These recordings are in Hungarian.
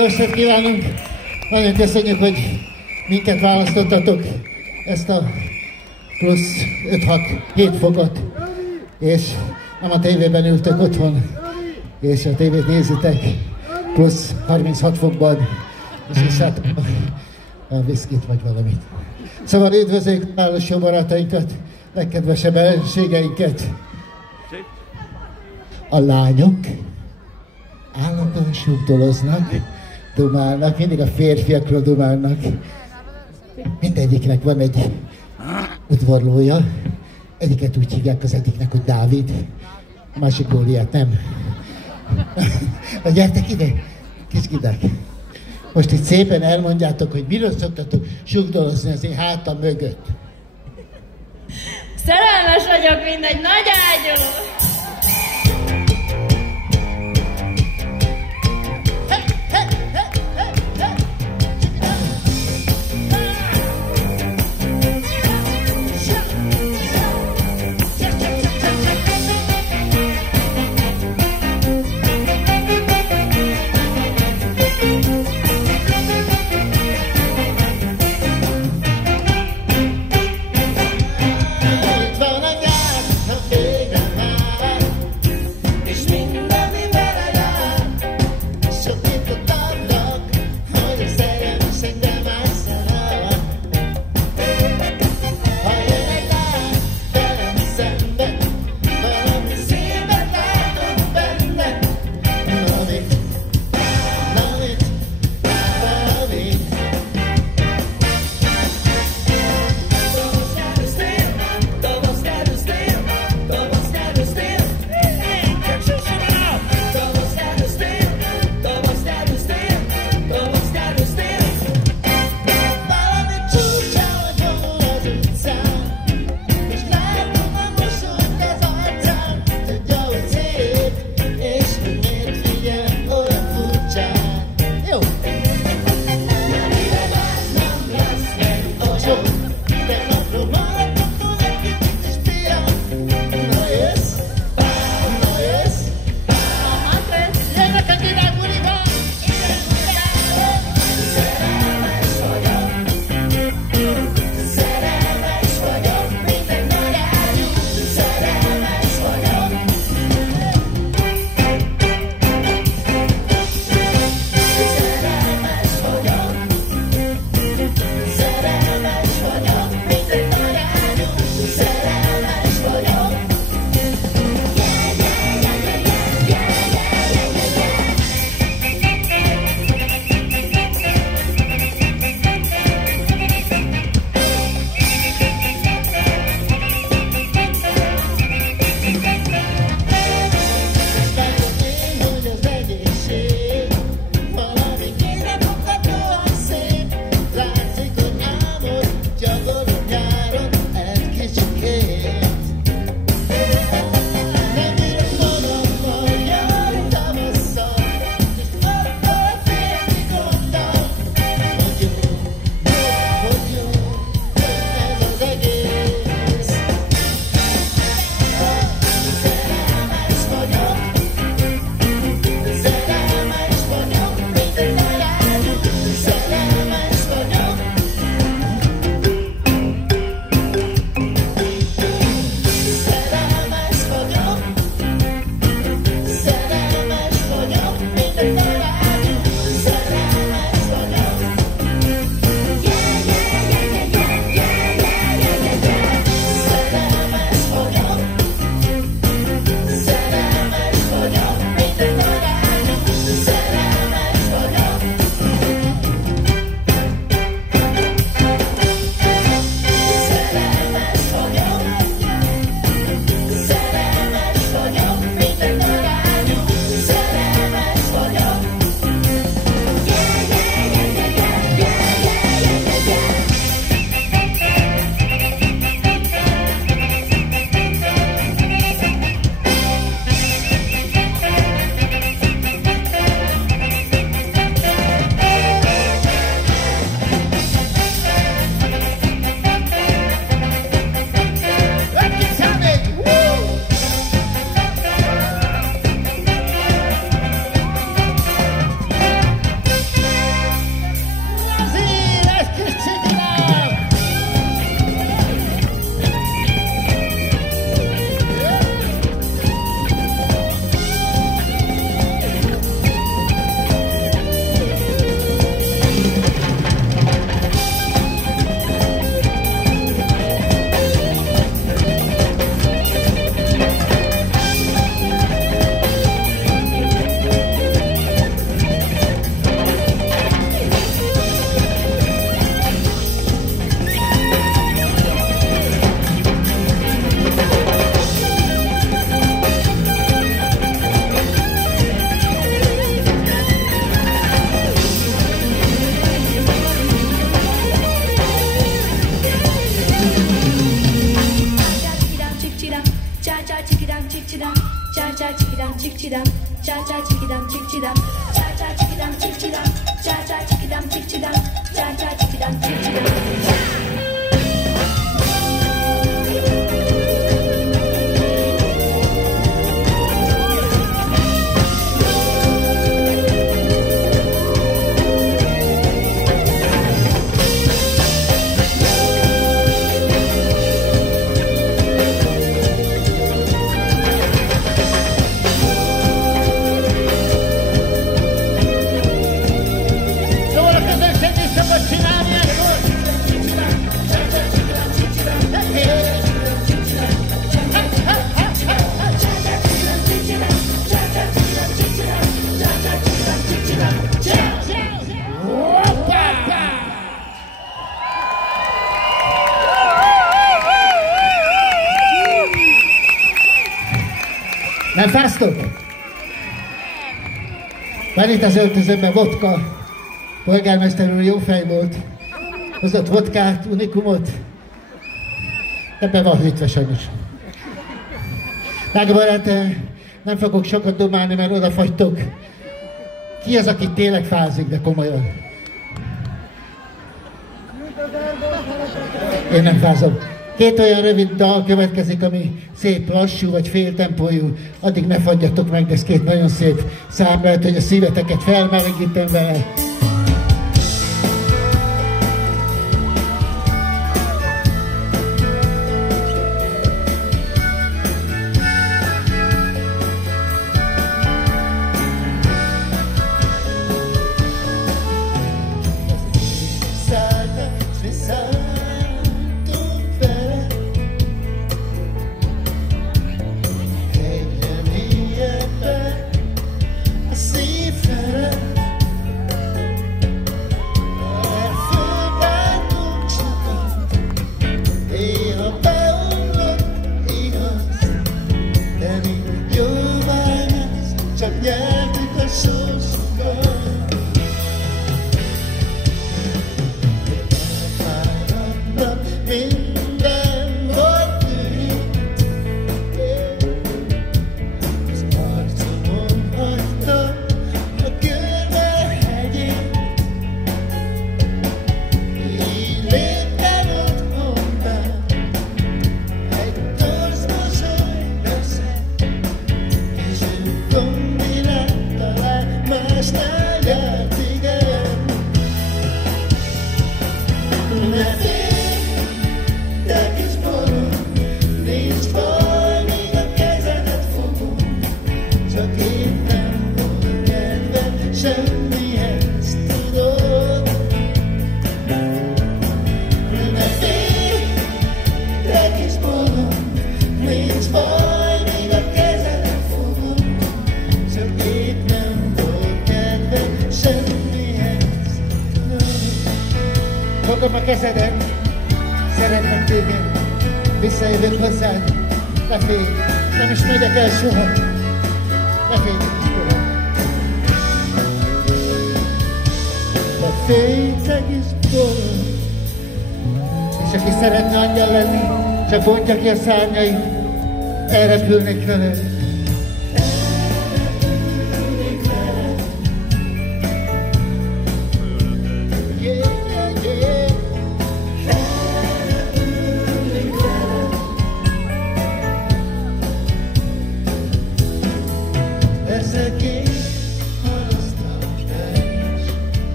Jó estét kívánunk! Nagyon köszönjük, hogy minket választottatok ezt a plusz 5-6-7 fokot, és nem a tévében ültök otthon, és a tévét nézitek plusz 36 fokban, és iszátok a viszkit vagy valamit. Szóval üdvözlők város jó barátainkat, legkedvesebb ellenségeinket. A lányok állandóan súgdoloznak, dumálnak, mindig a férfiakról dumálnak. Mindegyiknek van egy udvarlója, egyiket úgy hívják az egyiknek, hogy Dávid, a másik Góliát nem. Na gyertek ide, kiskidák! Most itt szépen elmondjátok, hogy miről szoktatok súgdolozni az én hátam mögött. Szerelmes vagyok, mint egy nagy ágyú! Itt van a nyár, ha végre már. chikchidam, cha cha chikidam, chikchidam, cha cha chikidam, chikchidam, cha cha chikidam, chikchidam, cha cha chikidam, chikchidam, cha cha chikidam, chikchidam. Nem fáztok? Van itt az öltözőben vodka. Polgármester úr jó fej volt. Hozott vodkát, unikumot. Ebben van hűtve sajnos. Drága barát, nem fogok sokat domálni, mert odafagytok. Ki az, aki tényleg fázik, de komolyan? Én nem fázom. Két olyan rövid dal következik, ami szép lassú vagy féltempójú. Addig ne fagyjatok meg, de ez két nagyon szép szám, lehet, hogy a szíveteket felmelegítem vele. Fogom a kezedet, szeretlek téged, visszajövök hozzád, ne félj, nem is megyek el soha, ne félj soha. Ne félj, egész boldog, és aki szeretne angyal lenni, csak bontja ki a szárnyait, elrepülnék veled.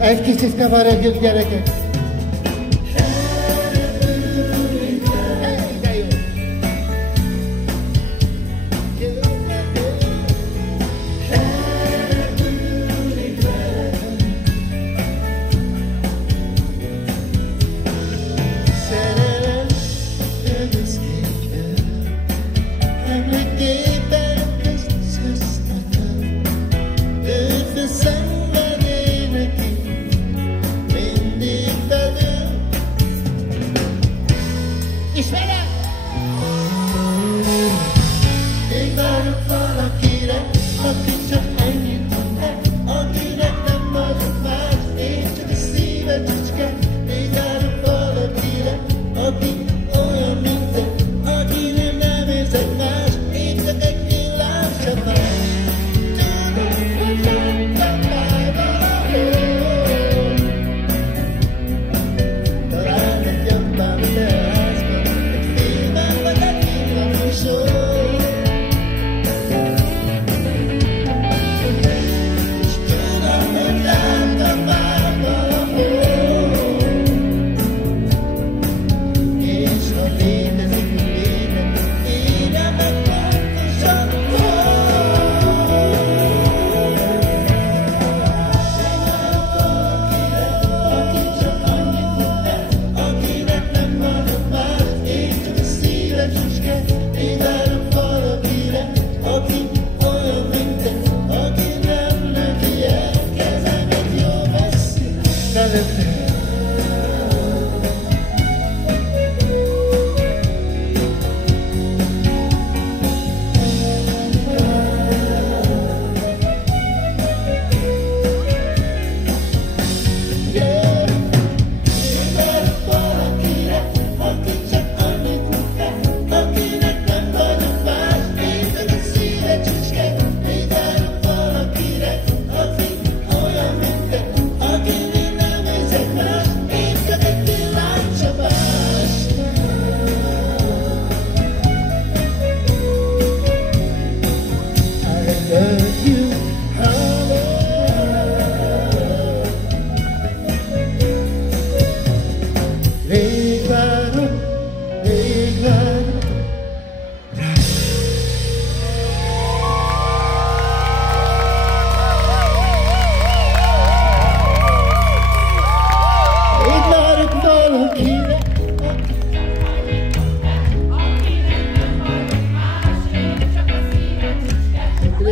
Egy kicsit kavarodjunk, gyerekek!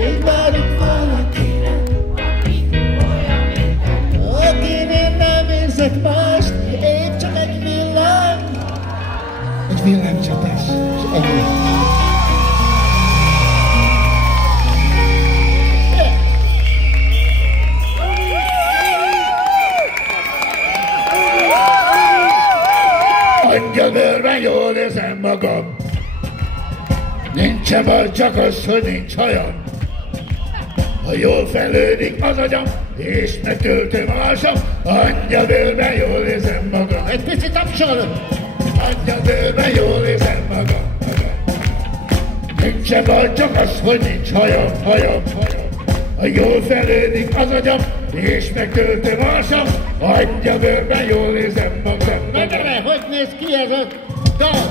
Még várok valakire, akinél nem érzek mást, épp csak egy villám. Egy villámcsapás, és ennyi. Angyalbőrben jól érzem magam. Nincsen baj, csak az, hogy nincs hajam. Ha jól fejlődik az agyam, és megtöltöm a hasam, angyalbőrben jól érzem magam. Egy picit tapsolok! Angyalbőrben jól érzem magam. Nincsen baj, csak az, hogy nincs hajam. Ha jól fejlődik az agyam, és megtöltöm a hasam, angyalbőrben jól érzem magam. Megere, hogy néz ki ez a dal?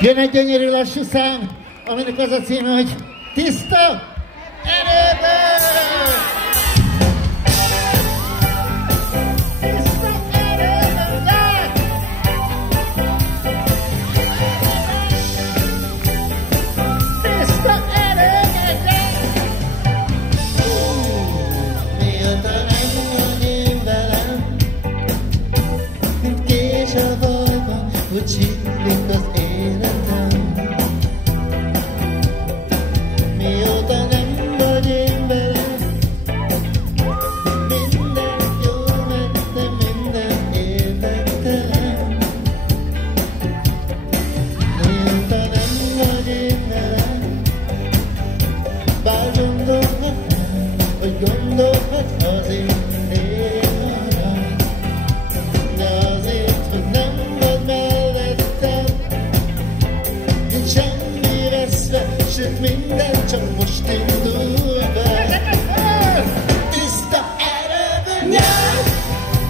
Jön egy gyönyörű lassú szám, aminek az a címe, hogy Tiszta erőből! Tiszta erőből, gyere! Tiszta erőből, gyere! Mióta nem vagy én velem, mint kés a vajban, úgy siklik az életem. Mióta nem vagy én velem, minden jó ment, de minden érdektelen. Mióta nem vagy én velem, bár gondolhatnám, hogy gondolhat azért én arra, de azért, hogy nem vagy mellettem, nincs semmi veszve, sőt minden csak most indul be. Tiszta erőből nyár,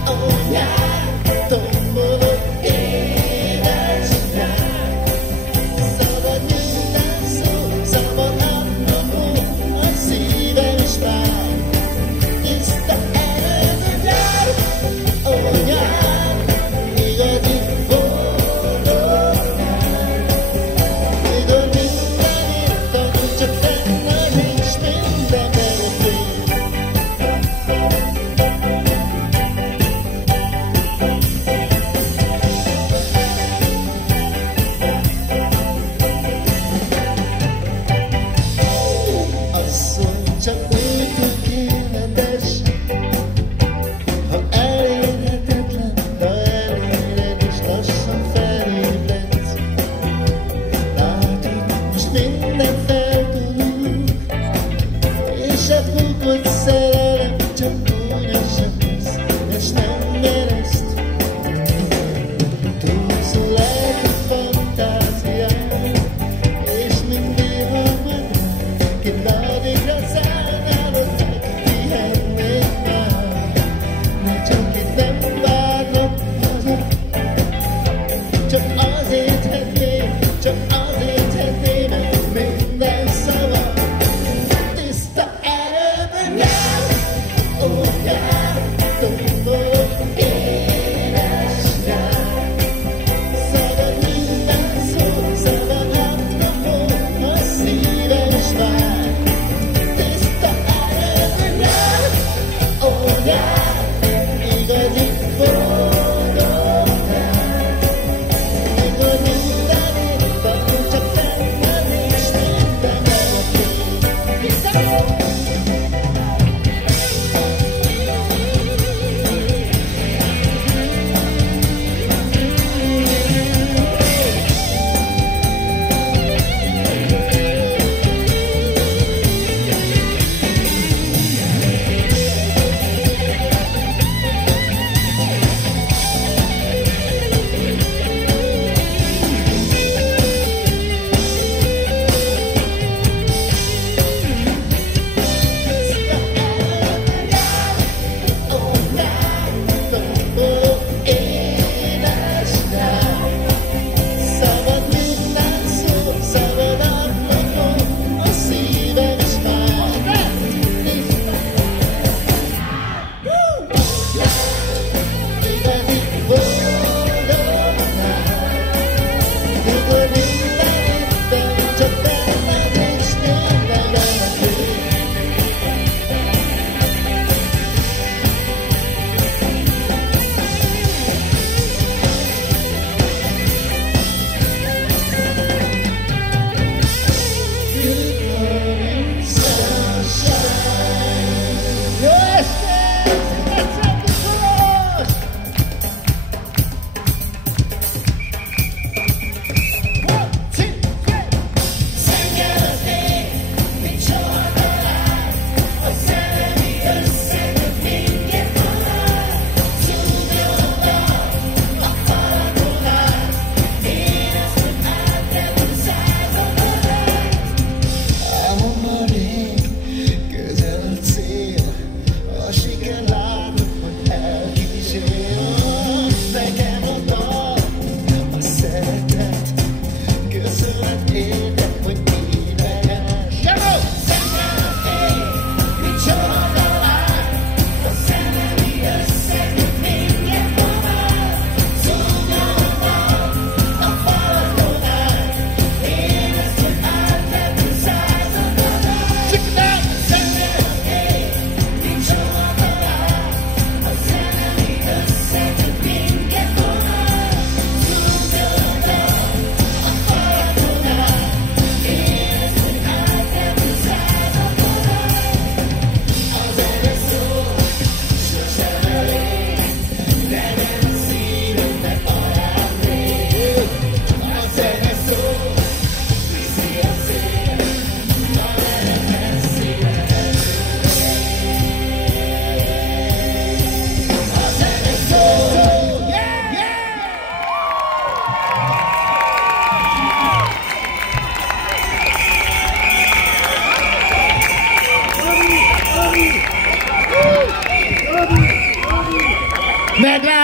ó nyár, tombolok édes nyár. Szabad minden szó, szabad andom, a szívem is vár. Tiszta erőből nyár, ó nyár, igazi boldog nyár. Mikor minden értem, csak fenn az is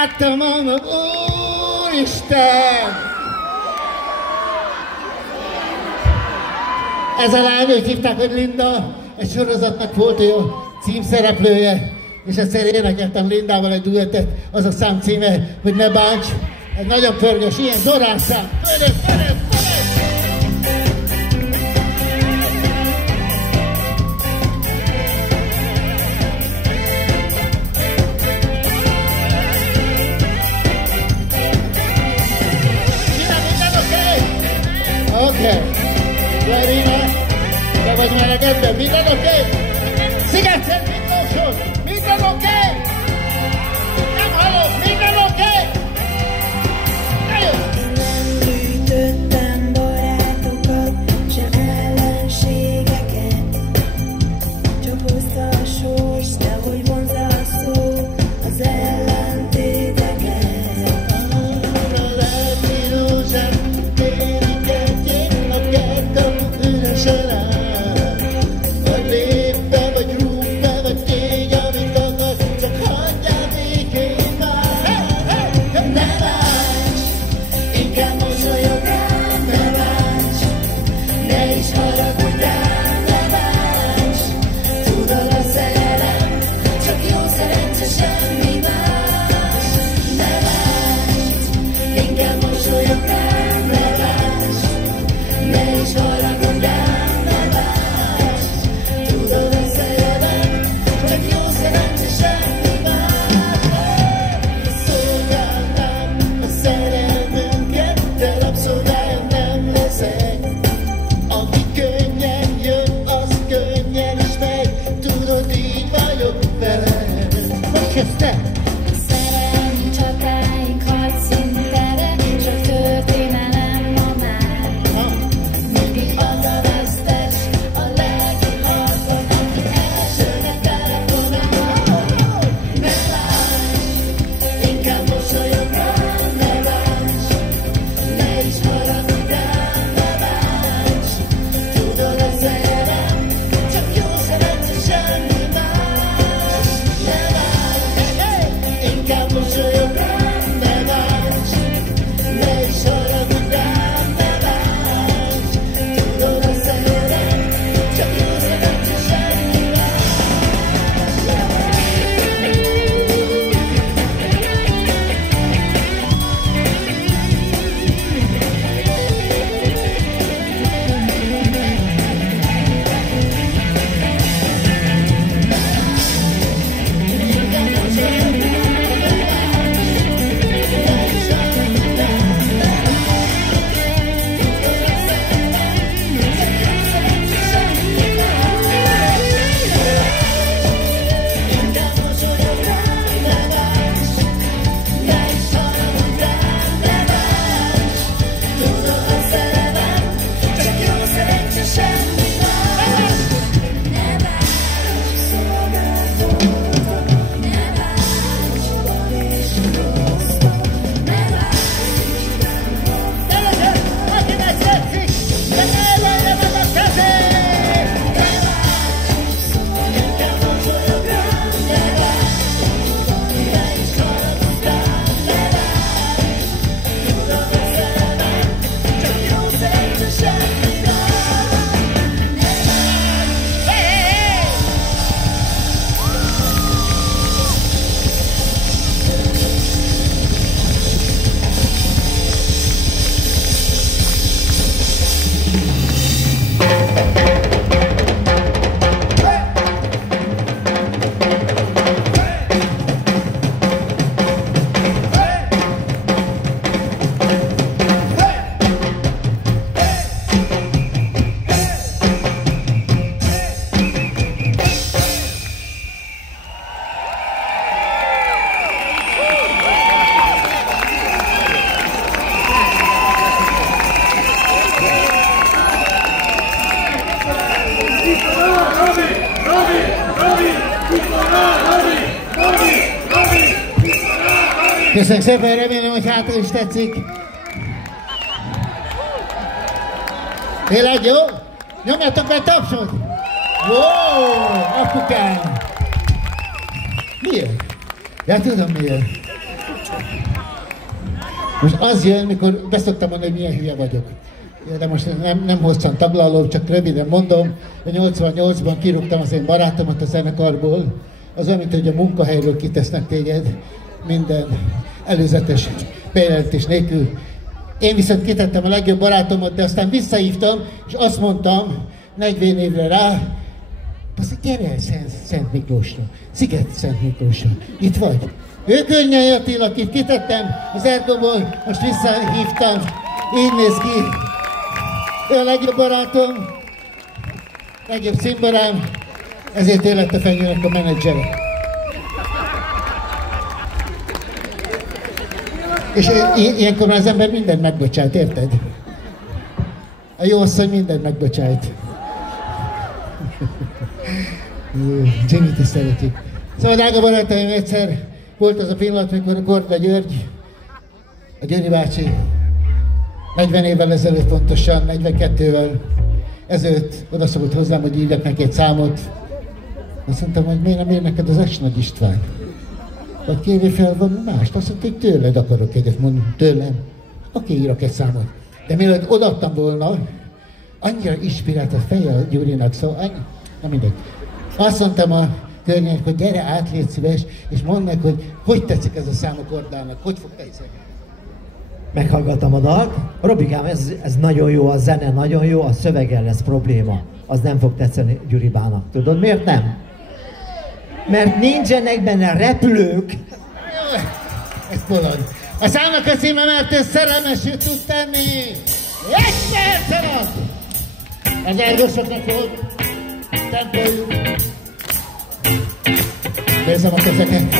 láttam magam, úristen! Ez a lány, őt hívták, hogy Linda, egy sorozatnak volt ő a címszereplője, és egyszer énekeltem Lindával egy duettet, az a szám címe, hogy Ne bánts. Egy nagyon pörgős, ilyen Zorán szám. Oké. Larina, te vagy melegedve, minden oké? Sziget-Szent Miklóson, minden oké? Nem hallok, minden oké? Nem gyűjtöttem barátokat, sem ellenségeket. Csak hozta a sors, de hogy vonzza a szó az ellentéteket. A lelkíróság téli kertjén, a kertkapu üresen áll. Vagy lép be, vagy rúg be, vagy tégy, amit akar, csak hagyjál békén már. Ne bánts, inkább mosolyog rám, ne bánts, ne is haragudj rám, ne bánts. Tudod, a szerelem csak jó szerencse, semmi más. Ne bánts, inkább mosolyog rám, ne bánts, ne is haragudj rám, ne bánts. Tudod, a szerelem csak jó szerencse, semmi más. Szolgálnám a szerelmünket, de rabszolgája nem leszek. Aki könnyen jön, az könnyen is megy. Tudod, így vagyok veled. Most kezdte! Szerelmi csatáink hadszíntere, csak történelem ma már. Mindig az a vesztes, a lelki harcban, aki elsőre telefonál. Ne bánts, inkább mosolyog rám, ne bánts, ne is haragudj rám, ne bánts. Tudod, a szerelem csak jó szerencse, semmi más. Ne bánts, inkább mosolyog rám, ne bánts, ne is haragudj rám, ne bánts. Tudod, a szerelem csak jó szerencse, semmi más. Köszönjük szépen, remélem, hogy hátra is tetszik. Tényleg jó? Nyomjátok be a tapsot! Jó, apukám! Miért? Ja, tudom miért. Most az jön, mikor beszoktam mondani, hogy milyen hülye vagyok. De most nem hoztam taglalom, csak röviden mondom, hogy 88-ban kirúgtam az én barátomat a zenekarból. Az olyan, mint hogy a munkahelyről kitesznek téged minden előzetes bejelentés nélkül. Én viszont kitettem a legjobb barátomat, de aztán visszahívtam, és azt mondtam 40 évre rá, gyere el Szent Miklósra, Sziget-Szent Miklósra, itt vagy. Ő Könnyei Attila, akit kitettem az Ergóból, most visszahívtam, így néz ki. Ő a legjobb barátom, legjobb színbarám, ezért ő lett a Fenyőnek a menedzsere. És ilyenkor már az ember mindent megbocsájt, érted? A jó asszony mindent megbocsájt. Jimmy-t is szeretjük. Szóval, drága barátaim, egyszer volt az a pillanat, mikor a Korda György, a Győri bácsi 40 évvel ezelőtt, pontosan 42-vel ezelőtt odaszólt hozzám, hogy írjak neki egy számot. Azt mondtam, hogy miért nem ér neked az Esnagy István? Vagy kérj fel valami mást? Azt mondta, hogy tőled akarok egyet mondani, tőlem. Oké, írok egy számot. De mielőtt odaadtam volna, annyira inspirált a feje a Gyurinak, szóval na mindegy. Azt mondtam a környék, hogy gyere át, légy szíves, és mondd meg, hogy tetszik ez a szám a Kordának, hogy fog tetszeni. Meghallgattam a dalt. Robikám, ez nagyon jó, a zene nagyon jó, a szöveggel lesz probléma. Az nem fog tetszeni Gyuribának. Tudod, miért nem? Mert nincsenek benne repülők. Ez bolond. A számnak a címe, mert ő szerelmesül tud tenni. Egy perc alatt! Az ergósoknak volt tempójuk. Nézzem a kezeket.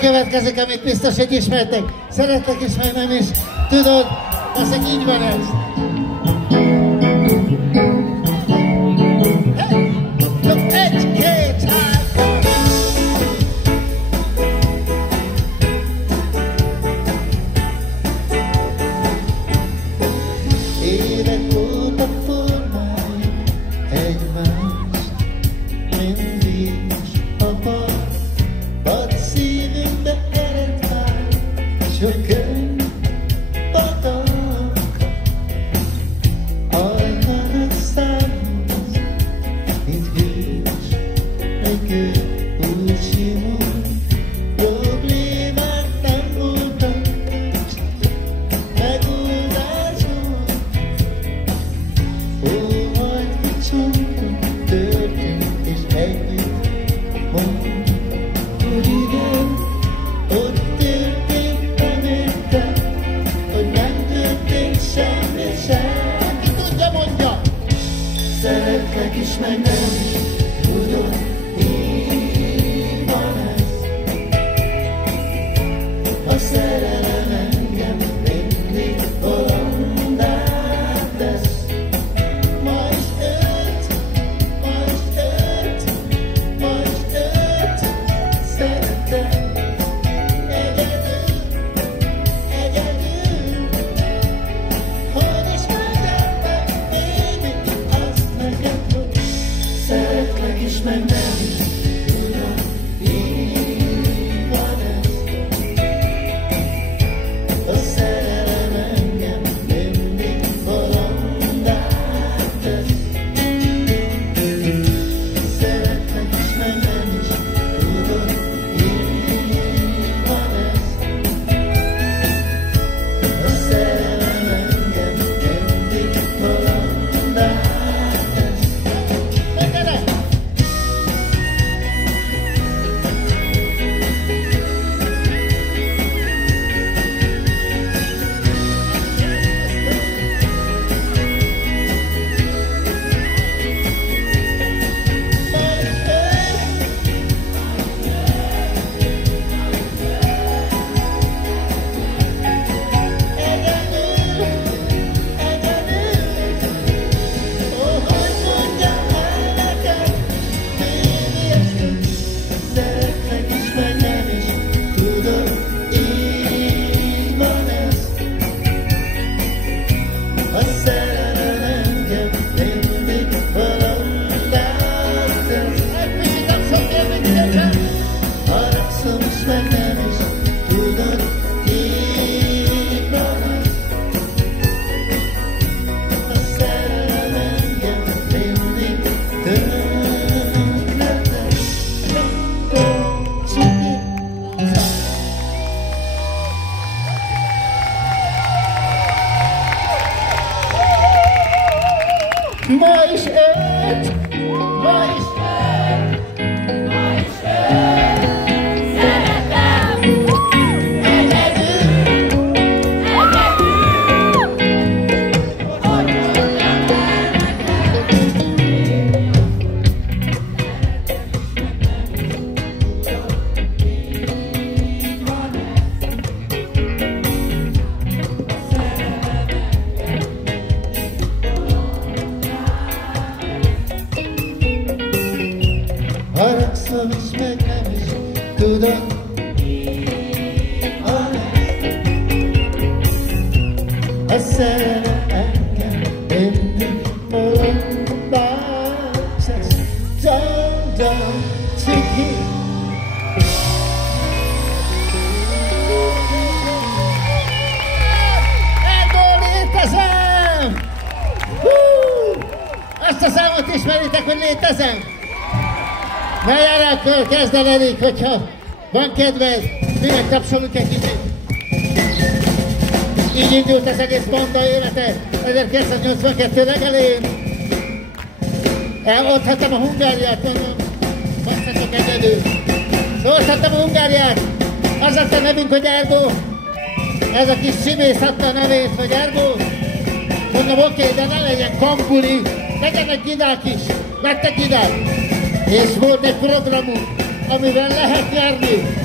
következik, amit biztos, hogy ismertek. Szerettek is, vagy nem is. Tudod, aztán így van ez. Évek óta formáljuk egymást, mindig is apa, vad szívünkbe ered már, sok könny patak. Ajtanak számhoz, mint hűs, egy kő úgy simul, problémák nem voltak, megoldásunk. Ó, majd mi csontunk történt, és együtt mondjuk, hogy igen, ott történt, nem értem, hogy nem történt semmi sem. Ki tudja, mondja! Szeretlek is, meg nem is, tudod, így van ez. A szerelem engem mindig bolondát tesz. Ma is őt, ma is őt, ma is őt szeretem. Egyedül, egyedül. Hogy is mondjam meg, baby, azt neked, hogy szeretlek is, meg nem is, tudom, így van ez. A szerelem engem mindig bolondát tesz. Szeretlek is, meg nem is, tudod, így van ez. A szerelem engem mindig bolondát tesz. Menjene! Szeretlek is, meg nem is, tudod, így van ez. A szerelem engem mindig bolondát tesz. Haragszom is, meg nem is, tudod, így van ez. A szerelem engem mindig tönkre tesz. Ma is öt! Ma is Haragszom is, meg nem is, tudod, a szerelem engem mindig bolondát tesz. Don't, ciki. Ebből létezem! Hú! Azt a számot ismeritek, hogy létezem? Melyen kezdenedik, hogyha van kedved, mi megtapsolunk egy kicsit. Így indult az egész banda élete 1982 legelén. Elolthattam a Hungáriát, mondom, basszatok egyedül. Szólhattam a Hungáriát, az lett a nevünk, hogy Ergo. Ez a kis csimész adta a nevét, hogy Ergo. Mondom, oké, de ne legyen kampuli, legyenek gidák is, lettek gidák. És volt egy programunk, amivel lehet nyerni.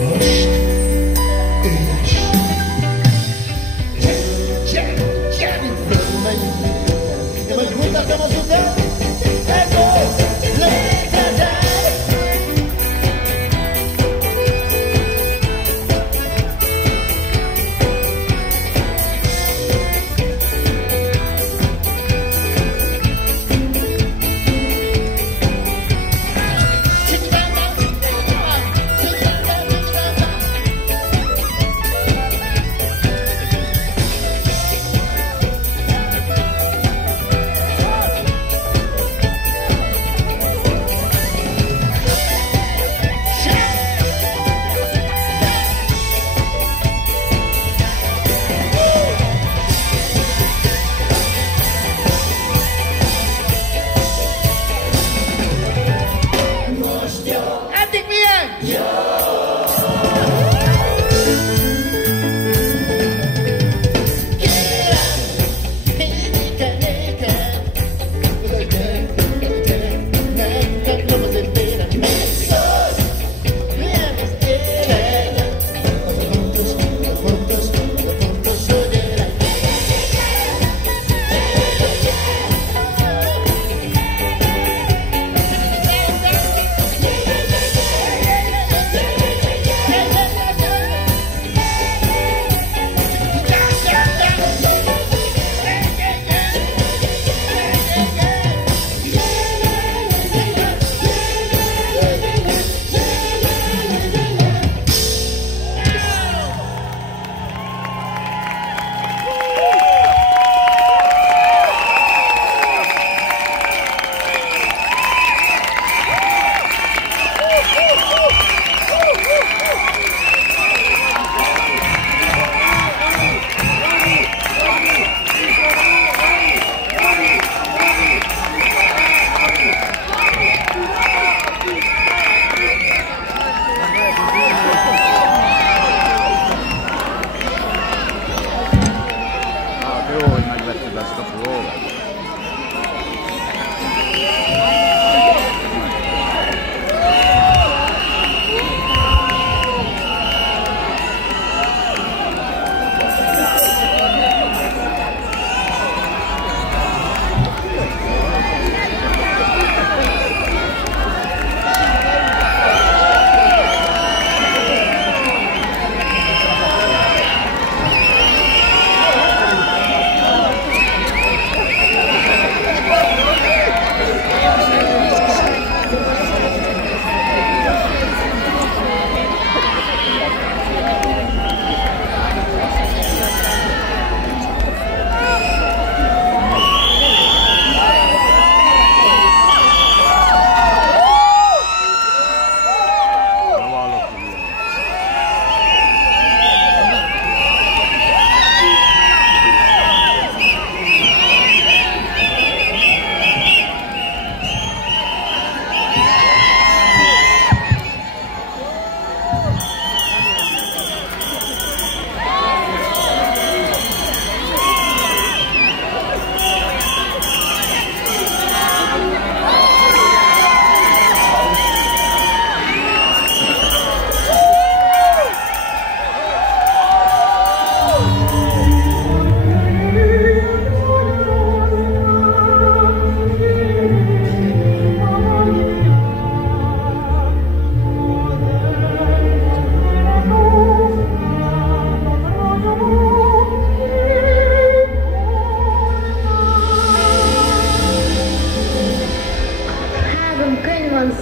Most üres. Én most mutatom az utat. Echo, létezett! Eddig milyen? Jó, hogy megvetted ezt a flóvet.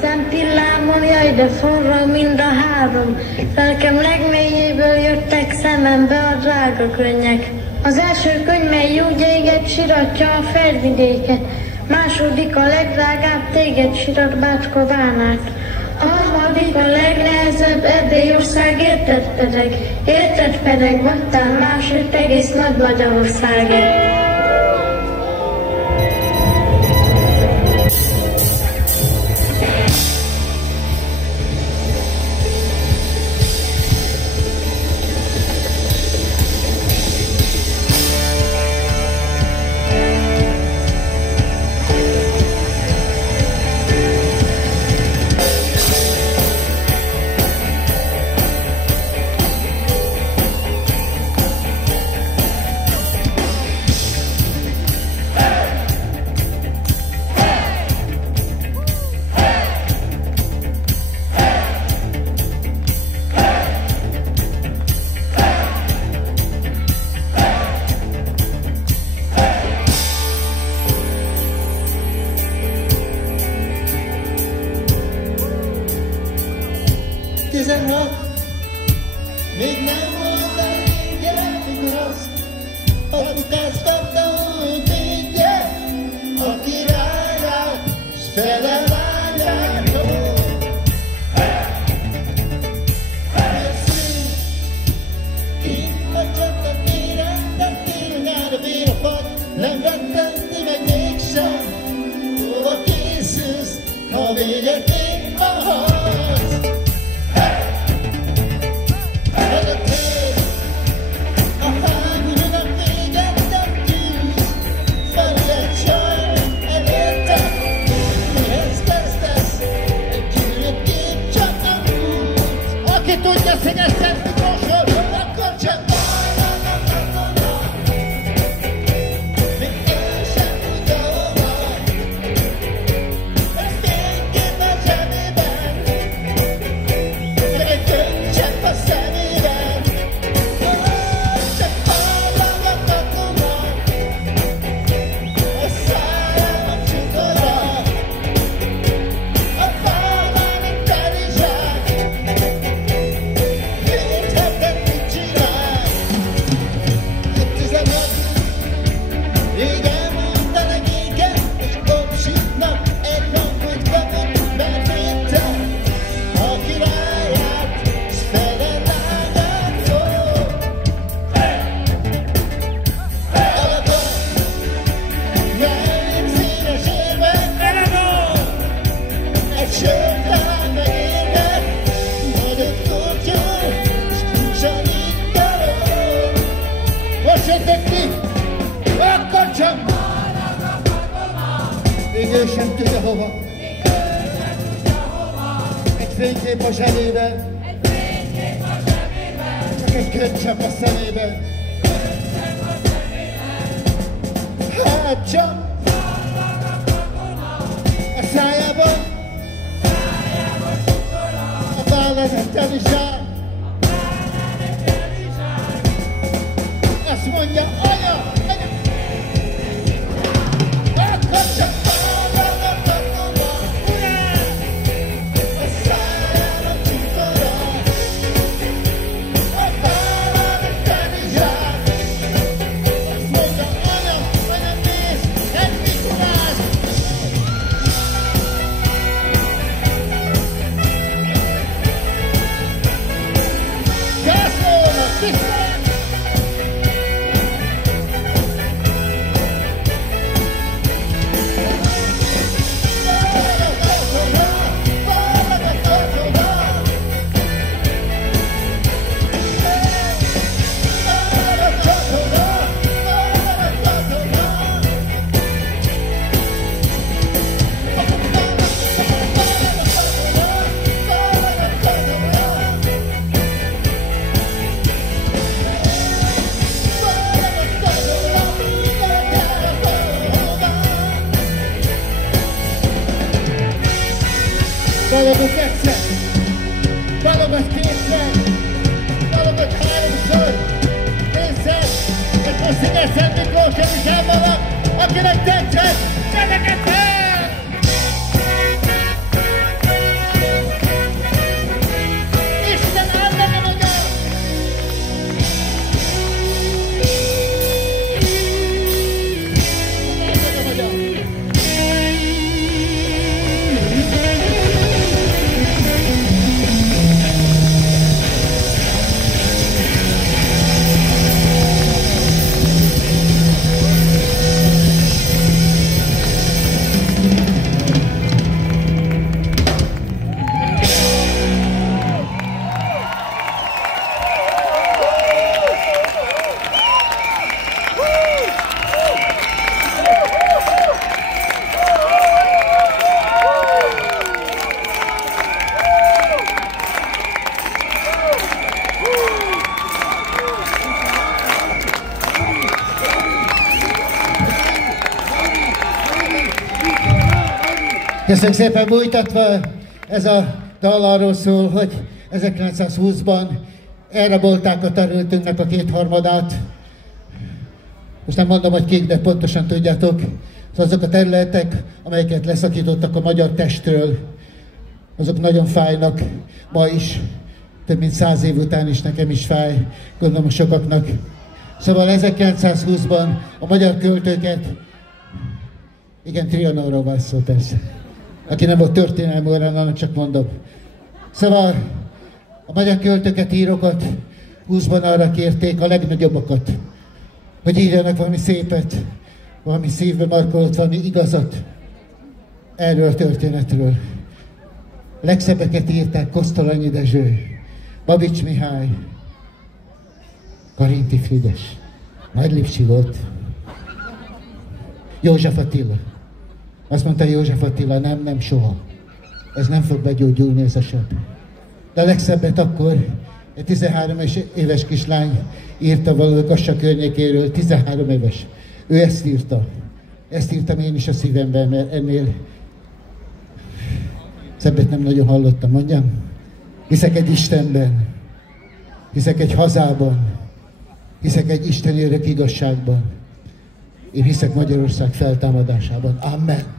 Szempillámon, jaj, de forró mind a három. Lelkem legmélyéből jöttek szemembe a drága könnyek. Az első könyv, mely úgy éget, siratja a felvidéket. Második a legdrágább, téged sirat Bácska Bánát. A harmadik a legnehezebb, Erdélyország, érted pedig vagytál másért egész Nagy Magyarországért. 16, még nem volt elég gyerek, mikor azt adukáztatta, hogy védje a királyát, s fele lányát. Itt a csata téren, de tényleg a vér a fagy, nem rettenni meg mégsem. Hova készülsz, ha véget ér a harc? Ez a tér, a háborúnak véget nem tűz, felület sajn elérte, mihez kezdesz, egy gyűlölt kép csak a múlt. Aki tudja Szeged-Szent Miklósról, akkor csak hajlan a katona, még én sem tudja hova. Ez fénykép a zsebében, meg egy könycsepp a szemében. Csak hajlan a katona, a szájában csukora, a vállán egy terizsák, értheted, mit csinál. Itt 16, rég elmondta nekéken, és kopsítnak egy hangot kapott, mert védte a királyát, s fele lányát szól. Alapon, mellém széles érve, egy sörlány megérve, nagyot kortyol, s kulcsan itt darol. Most jöttek ki, akkor csak! Még ő sem tudja hova. Egy fénykép a zsebében, csak egy könycsepp a szemében. Hát csak! A szájában, a vállán egy terizsák. Azt mondja, anya, anya! Akkor csak hallom a katona, urán! A szájában csukora, a vállán egy terizsák. Azt mondja, anya, anya, nézd, egy Mikulás! Zászlónak, viszont! Valamit egyszer, valamit kétszer, valamit háromszor, nézzel, hogy most Szeged-Szent Miklós Elisában van, akinek tetszett, kezeket fel! Isten áld legyen a nyár! Köszönjük szépen, bújtatva, ez a dal arról szól, hogy 1920-ban elrabolták a területünknek a kétharmadát. Most nem mondom, hogy kik, de pontosan tudjátok. Azok a területek, amelyeket leszakítottak a magyar testről, azok nagyon fájnak ma is. több mint 100 év után is nekem is fáj, gondolom sokaknak. Szóval 1920-ban a magyar költőket, igen, Trianonról van szó persze, aki nem volt történelmi órán, annak csak mondom. Szóval a magyar költőket, írókat 20-ban arra kérték, a legnagyobbakat, hogy írjanak valami szépet, valami szívbe markolót, valami igazat erről a történetről. Legszebbeket írták Kosztolányi Dezső, Babics Mihály, Karinti Frigyes, Nagy Lipsi volt, József Attila. Azt mondta József Attila, nem soha. Ez nem fog begyógyulni, ez a seb. De a legszebbet akkor egy 13 éves kislány írta valahol Kassa környékéről, 13 éves. Ő ezt írta. Ezt írtam én is a szívemben, mert ennél szebbet nem nagyon hallottam, mondjam. Hiszek egy Istenben, hiszek egy hazában, hiszek egy isteni örök igazságban. Én hiszek Magyarország feltámadásában. Amen.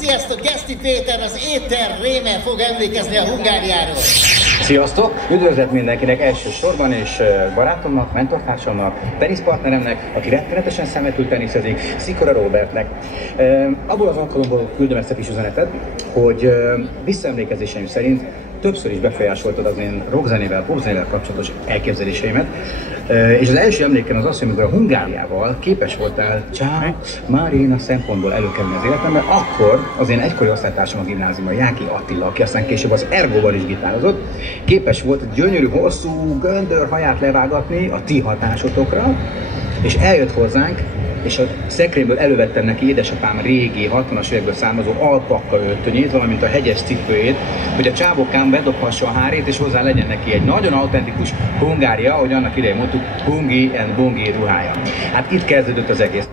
Sziasztok, Geszti Péter, az Éter Réme fog emlékezni a Hungáriáról. Sziasztok! Üdvözlet mindenkinek elsősorban, és barátomnak, mentortársamnak, teniszpartneremnek, aki rettenetesen szemetül teniszezik, Szikora Robertnek. Abból az alkalomból küldöm ezt a kis üzenetet, hogy visszaemlékezéseim szerint többször is befolyásoltad az én rockzenével, popzenével kapcsolatos elképzeléseimet. És az első emlékem az az, hogy amikor a Hungáriával képes voltál Marina szempontból előkerülni az életemben, akkor az én egykori osztálytársam a gimnáziumban, Jáki Attila, aki aztán később az Ergóban is gitározott, képes volt gyönyörű, hosszú göndörhaját levágatni a ti hatásotokra, és eljött hozzánk, és a szekrényből elővettem neki édesapám régi, 60-as évekből származó alpakka öltönyét, valamint a hegyes cipőjét, hogy a csábokán bedobhassa a hárét, és hozzá legyen neki egy nagyon autentikus Hungária, ahogy annak idején mondtuk, Hungi and Bungi ruhája. Hát itt kezdődött az egész.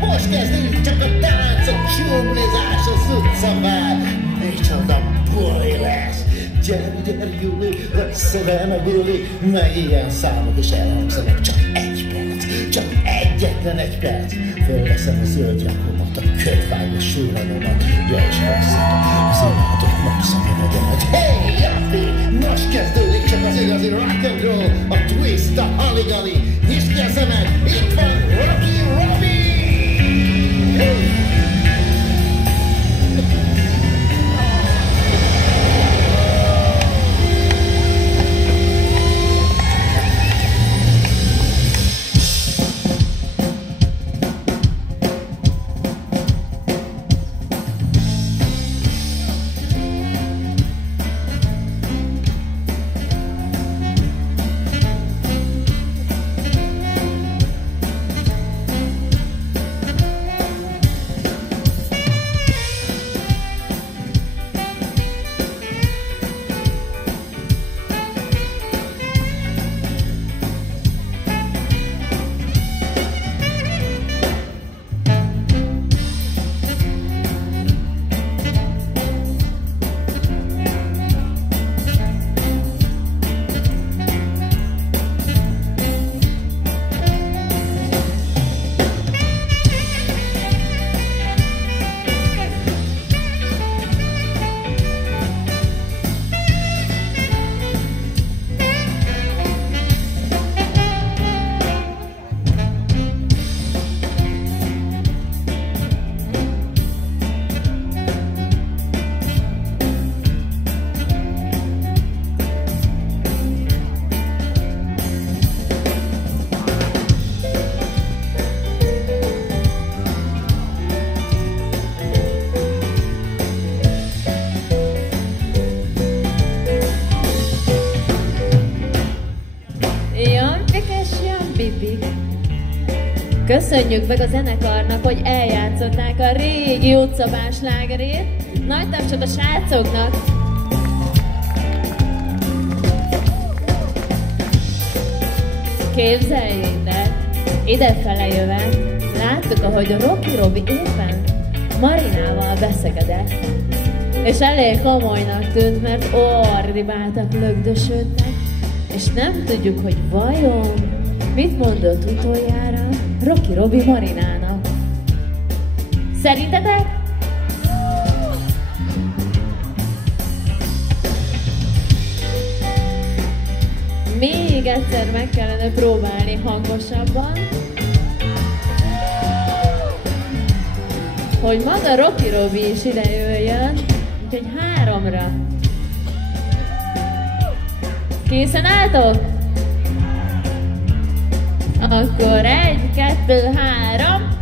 Most kezdődik csak a tánc, a csúmlizás, az utcavár. Micsoda buli lesz. Gyere, Juli, összeven a buli, meg ilyen számok is elhangzanak. Csak egy perc, csak egyetlen egy perc. Fölveszem a zöld jakomat, a ködvágos súranomat. Ja, és persze, az illatot maxom jövedemet. Hey, Jappi, most kezdődik csak az igazi rock and roll, a twist, a haligali. Nyisd ki a szemed, itt van Rocky Robbie! Köszönjük meg a zenekarnak, hogy eljátszották a régi utcabás slágerét. Nagy tapsot a srácoknak! Képzeljétek, idefele jöve láttuk, ahogy a Rocky Robi éppen Marinával beszegedett. És elég komolynak tűnt, mert ordibáltak, lögdösödtek, és nem tudjuk, hogy vajon mit mondott utoljára Rocky Robi Marinának. Szerintetek? Még egyszer meg kellene próbálni hangosabban, hogy maga Rocky Robi is ide jöjjön, úgyhogy 3-ra. Készen álltok? Akkor 1, 2, 3.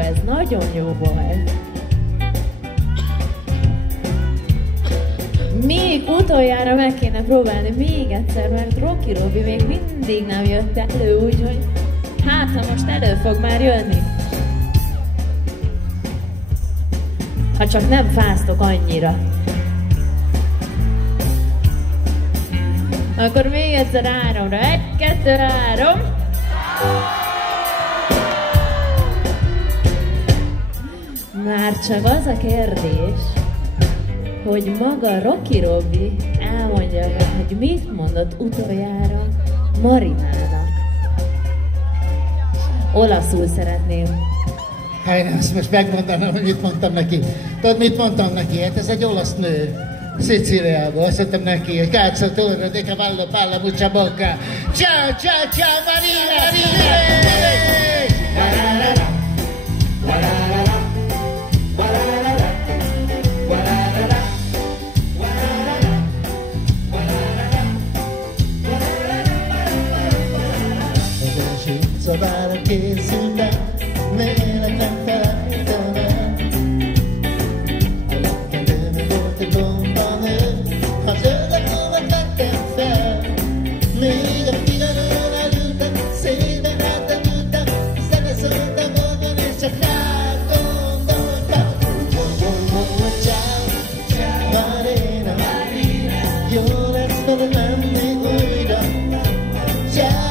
Ez nagyon jó volt. Még utoljára meg kéne próbálni még egyszer, mert Rocky Robi még mindig nem jött elő, úgyhogy hát ha most elő fog már jönni. Ha csak nem fáztok annyira. Akkor még egyszer 3-ra. 1, 2, 3. Már csak az a kérdés, hogy maga Rocky Robi elmondja meg, hogy mit mondott utoljára Marinának. Olaszul szeretném. Hát ezt most megmondanám, hogy mit mondtam neki. Tudod, mit mondtam neki? Hát ez egy olasz nő. Szicíliából. Azt mondtam neki, hogy cazzo torno, de cavallo, palla, mucha bocca. Ciao, ciao, ciao, Marina! Szabára készültem, méletem felejtem el. A legkendőmű volt egy bombanő, ha zöldek nómat vettem fel. Még a figyelőn elültem, szépen átadültem, zene szólt a magon, és csak rád gondoltam. Ciao, Marina, jó lesz veled menni újra. Ciao.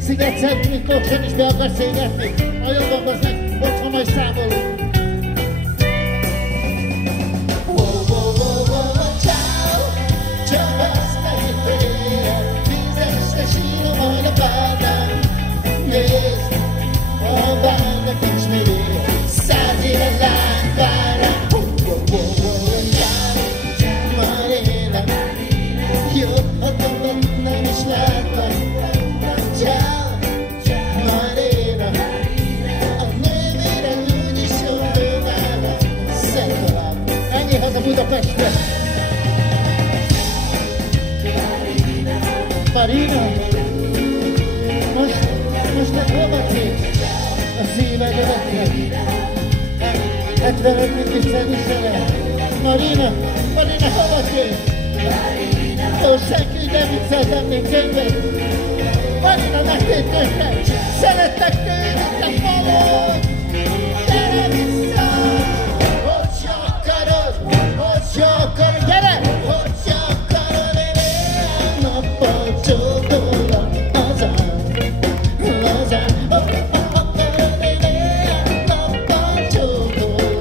Sziget-Szent Miklóson is be akarsz égetni. A jobban az meg, otthon majd számolunk. Ciao, csak azt megítélem, vízesre sírom majd a párnám. Nézd, a bánat nincs még él, 100 éve lány vár rám. Ciao, Marina, jobb, ha többet nem is látom. Ciao, Marina, a nővére úgyis jól bőválva. Szektorában. Ennyi haza Budapestre! Marina, most te hova kész? A szíved örökre. 75 mindig szerűszerem. Marina, hova kész? Jó, senki nem vicceltem még könyvet. Marina, megtét könyvet. Szerettek tőletek magad. Gyere vissza! Hogy akarod, gyere! Hogy akarod, én éjjel-nappal csókolom lazán. Hogy akarod, én éjjel-nappal csókolom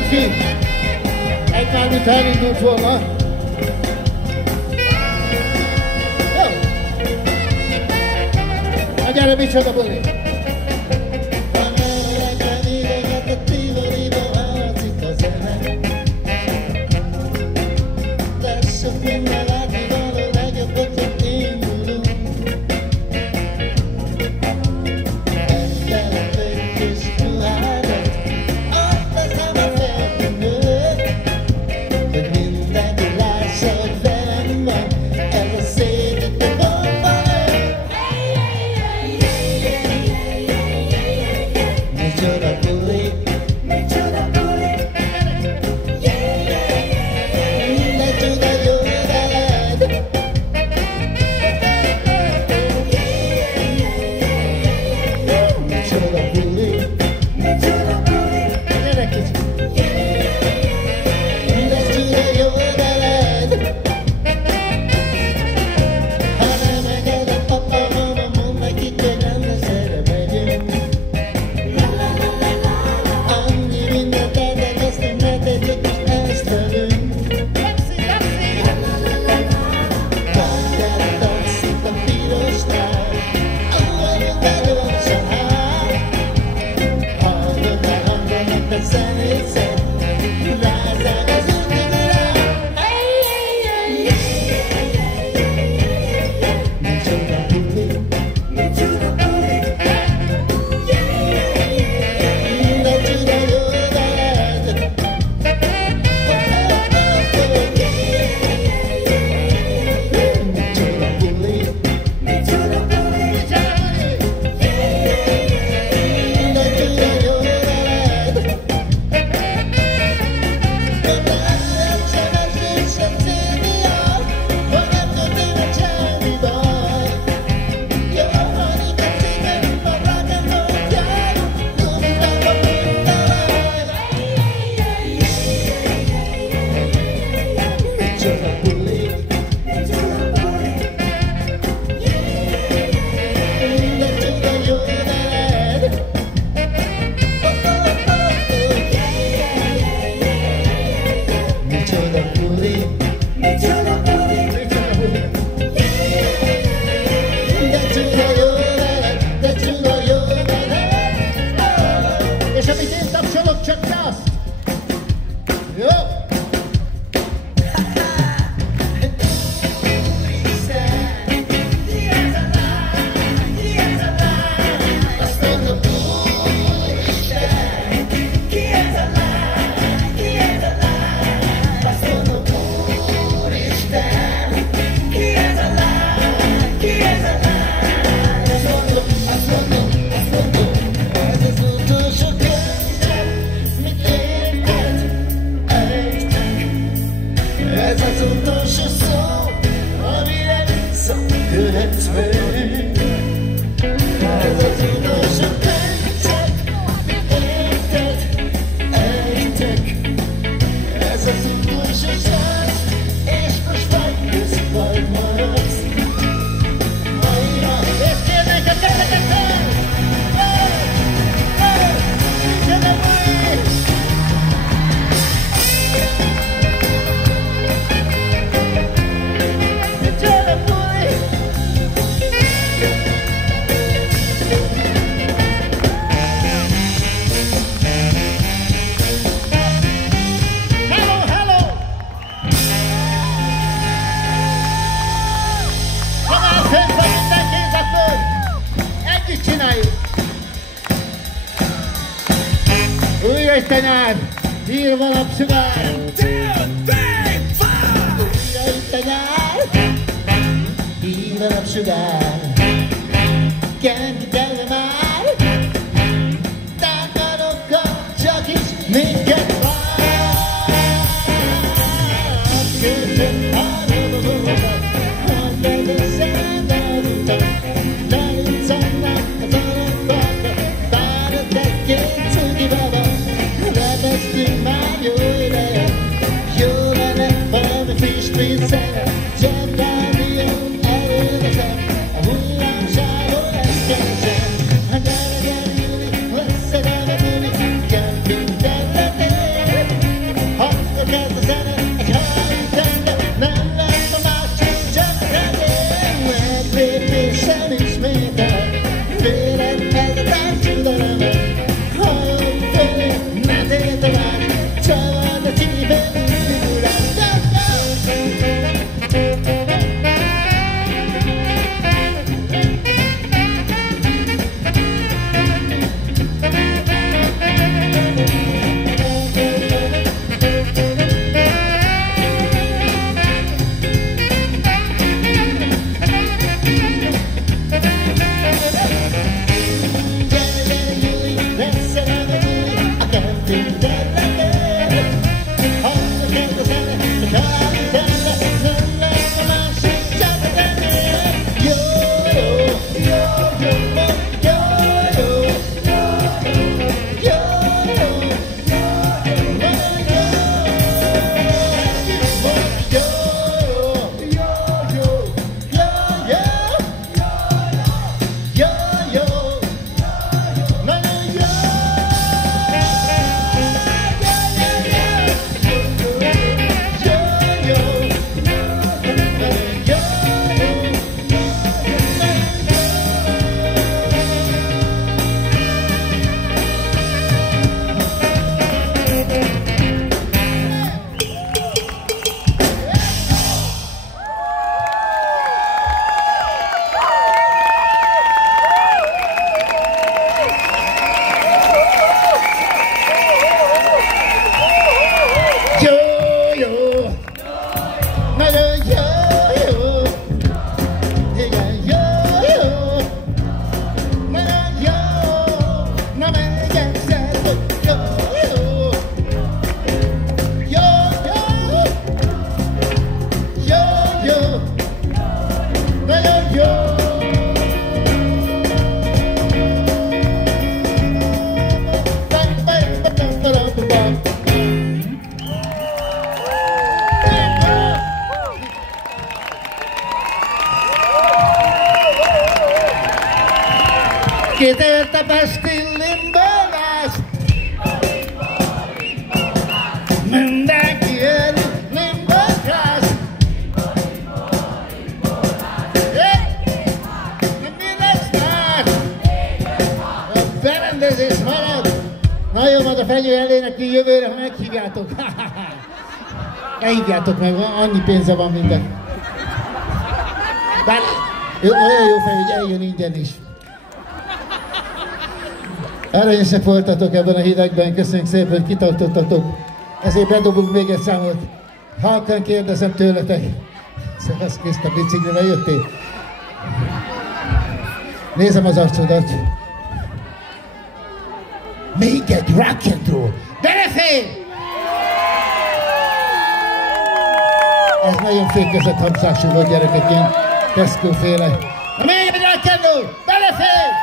férfi egymás mint elindult volna. Jó! Na gyere, micsoda buli! Nyár, írva napsugár. Újra itt a nyár, írva napsugár. Kenki tele már, támadokkal csak is minket vár. Köszön hallgatókat, hadd meg a szemed az utat. Lelucannak az alapokba, várod egy két cuki baba. Letesztünk már jó ideje, jó lenne valami friss vízzel. Zsebrádió elővetem, a hullámságon eszkeze. sem ismétel, véled ez a társadalmat. Hallom fölé, ne téd tovább, csavad a csípőn indulás. Kitért a pesti limbálás, mindenki jön limbálás. Mi lesz már? A berendezés marad. Na jó, majd a fenyő elénekli jövőre, ha meghívjátok. Ne hívjátok meg, annyi pénze van minden. Bár olyan jó fej, hogy eljön ingyen is. Aranyosek voltatok ebben a hidegben, köszönjük szépen, hogy kitartottatok. Ezért bedobunk még egy számot. Halkan kérdezem tőletek. Szevasz Kriszta, biciklivel jöttél? Nézem az arcodat. Még egy rock and roll. Belefér! Ez nagyon fékezett hangzású volt, gyerekek, ilyen Tesco féle. Még egy rock and roll. Belefér!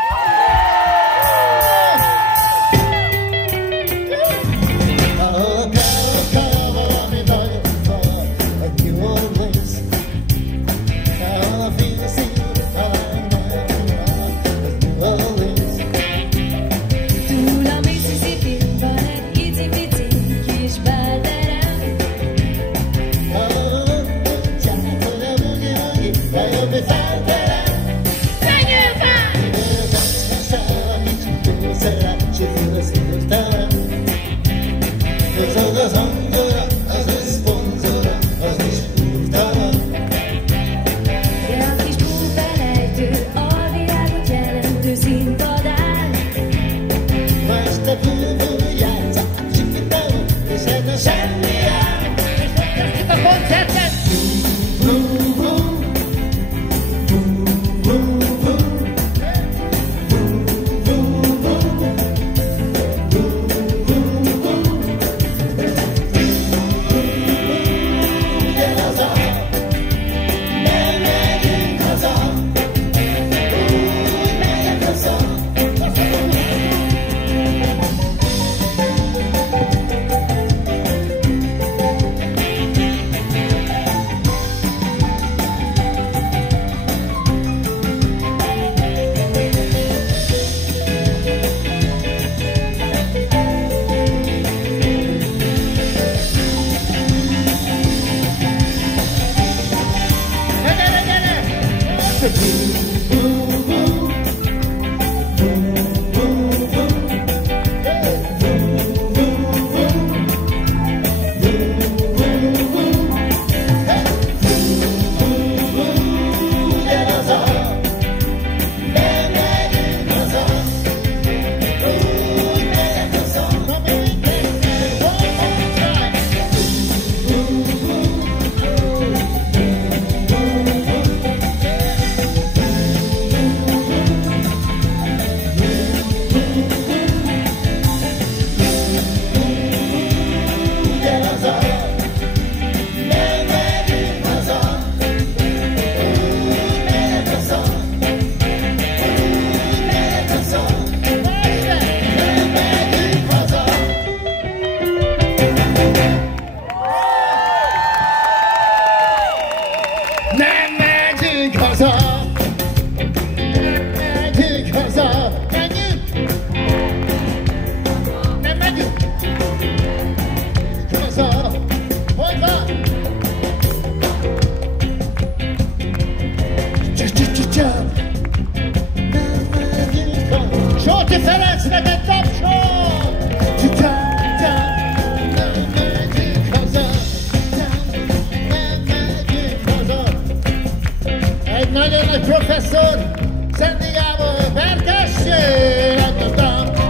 nagyon nagy professzor, Szendi Gábor, percussion!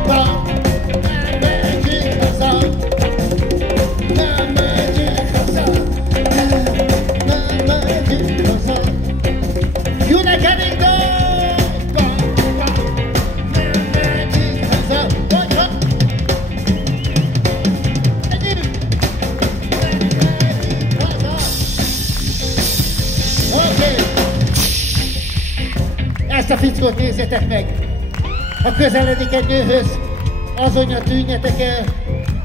Nem megyünk haza, nem megyünk haza, nem megyünk haza. Junekedik dolg, nem megyünk haza, vagy ezt a fickót nézzétek meg! Ha közeledik egy nőhöz, azonnal tűnjetek el,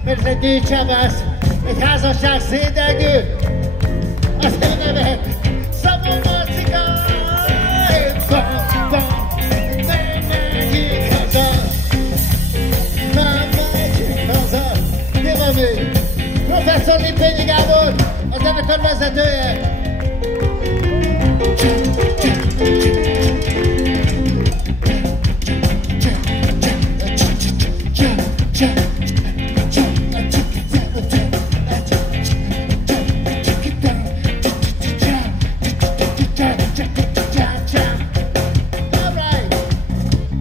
mert ez egy nőcsávász, egy házasság szédelgő. Az ő neve Szabó Marcika! Nem megyünk haza! Nem megyünk haza! Mi van ő? Professzor Lipényi Gábor, a zenekar vezetője!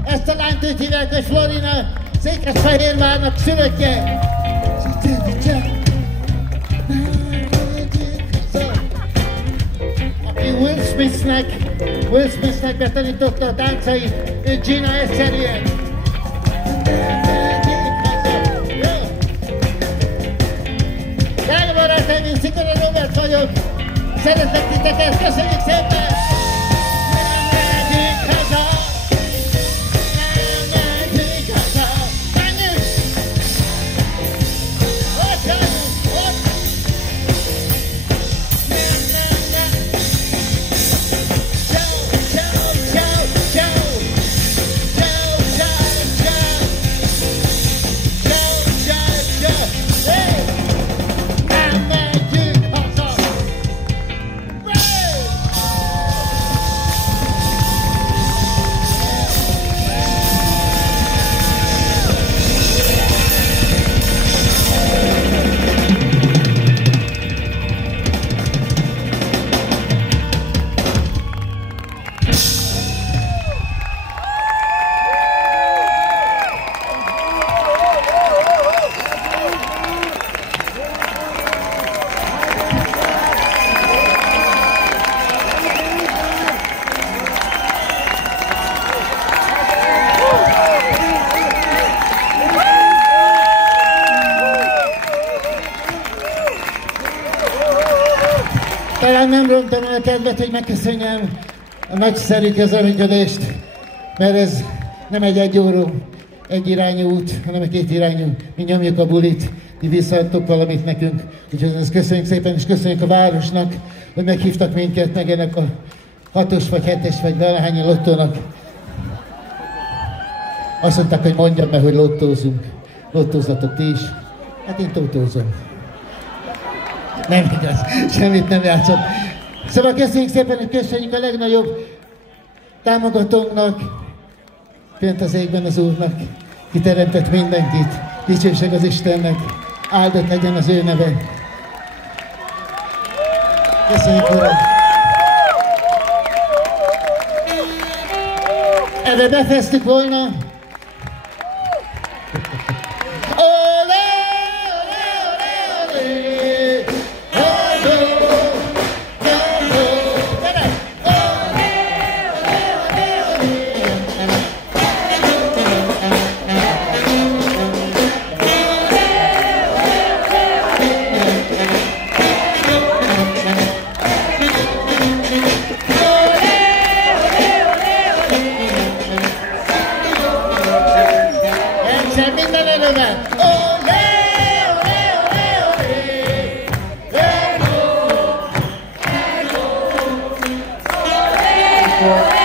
Ezt a lányt úgy hívják, hogy Florina, Székesfehérvárnak szülöttje. Aki Will Smithnek betanította a táncait, ő Gina egyszerűen. Drága barátaim, én Szikora Róbert vagyok. Szeretlek titeket, köszönjük szépen! Nem megyünk haza! Nem megyünk haza! Menjünk! Ott vagyunk! Ott! Nem! Ciao, ciao, ciao, ciao! Ciao, ciao, ciao! Ciao, ciao, ciao! Hey! Nem megyünk haza! Talán nem rontom el a kedvet, hogy megköszönjem a nagyszerű közreműködést, mert ez nem egy egyóró, egyirányú út, hanem egy kétirányú. Mi nyomjuk a bulit, ti visszaadtok valamit nekünk. Úgyhogy ezt köszönjük szépen, és köszönjük a városnak, hogy meghívtak minket, meg ennek a 6-os vagy 7-es vagy valahányi lottónak. Azt mondták, hogy mondjam meg, hogy lottózunk. Lottózatok ti is. Hát én tótózom. Nem igaz, semmit nem játszott. Szóval köszönjük szépen, hogy köszönjük a legnagyobb támogatónknak, fönt az égben az Úrnak, ki teremtett mindenkit, dicsőség az Istennek, áldott legyen az ő neve. Köszönjük, Uram! Ebbe befejeztük volna. Forever.